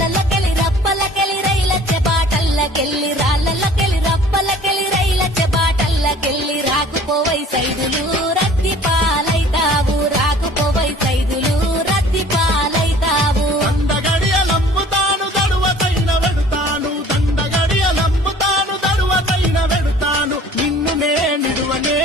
రాళ్ళకెళ్ళి రప్పలకెళ్ళి రైలచ్చే బాటల్లకెళ్ళి రాళ్ళకెళ్ళి రప్పలకెళ్ళి రైలచ్చే బాటల్లకెళ్ళి రాకుపోవై సైదులు రద్ది పాలైతావు రాకుపోవై సైదులు రద్ది పాలైతావు దండగడియలంపుతాను దడువకైన వెడుతాను దండగడియలంపుతాను దడువకైన వెడుతాను నిన్ను నే నిడువనే